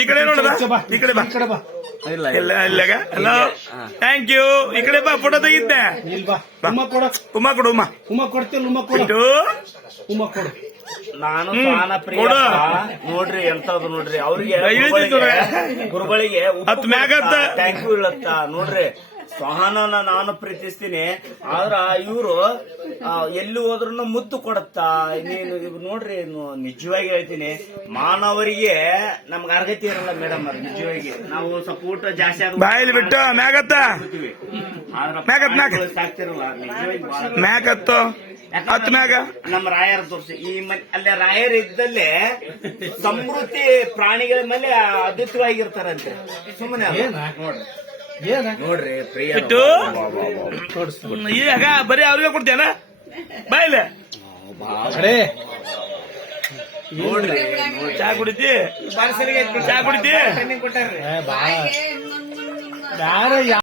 ಈ ಕಡೆ ನೋಡದ ಈ ಕಡೆ ಬಾ ಕಡೆ ಬಾ. ಇಲ್ಲ ಇಲ್ಲಾಗ ಹಲೋ ಥ್ಯಾಂಕ್ ಯು ಈ ಕಡೆ ಬಾ ಫೋಟೋ ತೆಗಿದ್ದೆ ಇಲ್ಲಿ ಬಾ. ಉಮ್ಮ ಕೊಡು. ಉಮ್ಮ ಕೊಡು ಉಮ್ಮ ಉಮ್ಮ ಕೊಡ್ತಿಲ್ಲ. ಉಮ್ಮ ಕೊಡು. ಇಟ್ಟು ಉಮ್ಮ ಕೊಡು. ನಾನು ಸ್ವಾನ ಪ್ರಿಯ ಕೊಡು. ನೋಡ್ರಿ ಎಂತದು ನೋಡ್ರಿ ಅವ್ರಿಗೆ ಇಳಿದಿತ್ತು ಗುರುಗಳಿಗೆ ಹತ್ತು ಮ್ಯಾಗತ್ತ. ಟ್ಯಾಂಕ್ ಇಳತ್ತ ನೋಡ್ರಿ. ಸ್ವಹಾನನ ನಾನು ಪ್ರೀತಿಸ್ತೀನಿ ಆದ್ರ ಇವ್ರು ಎಲ್ಲಿ ಹೋದ್ರು ಮುದ್ದು ಕೊಡತ್ತಾ ನೀನು ಇವ್ ನೋಡ್ರಿ ನಿಜವಾಗಿ ಹೇಳ್ತೀನಿ ಮಾನವರಿಗೆ ನಮ್ಗೆ ಅರ್ಹತೆ ಇರಲ್ಲ ಮೇಡಮ್ ಅವ್ರ ನಿಜವಾಗಿ ನಾವು ಸ್ವಲ್ಪ ಊಟ ಜಾಸ್ತಿ ಆದ ಬಾಯಲ್ಲಿ ಬಿಟ್ಟು ಮ್ಯಾಗತ್ತ ಮ್ಯಾಗತ್ ಮ್ಯಾಗ ಸಾಕ್ತಿರಲ್ಲ ನಿಜವಾಗಿ ಬಹಳ ಮ್ಯಾಗತ್ತು ಹತ್ತು ಮ್ಯಾಗ ನಮ್ಮ ರಾಯರ ತೋರಿಸಿ ಈ ಅಲ್ಲೇ ರಾಯರ್ ಇದ್ದಲ್ಲೇ ಸಮೃದ್ಧಿ ಪ್ರಾಣಿಗಳ ಮೇಲೆ ಅದ್ಭುತವಾಗಿರ್ತಾರಂತೆ ಸುಮ್ಮನೆ ನೋಡ್ರಿ ಏನ ನೋಡ್ರಿ ಪ್ರಿಯ ಬಿಟ್ಟು ಈಗ ಬರೀ ಅವ್ರಿಗೆ ಕೊಡ್ತೇನ ಬಾಯಿಲೆ ಅರೇ ನೋಡ್ರಿ ಚಾ ಕುಡಿತಿ ಚಾ ಕುಡಿತಿ ಬೇರೆ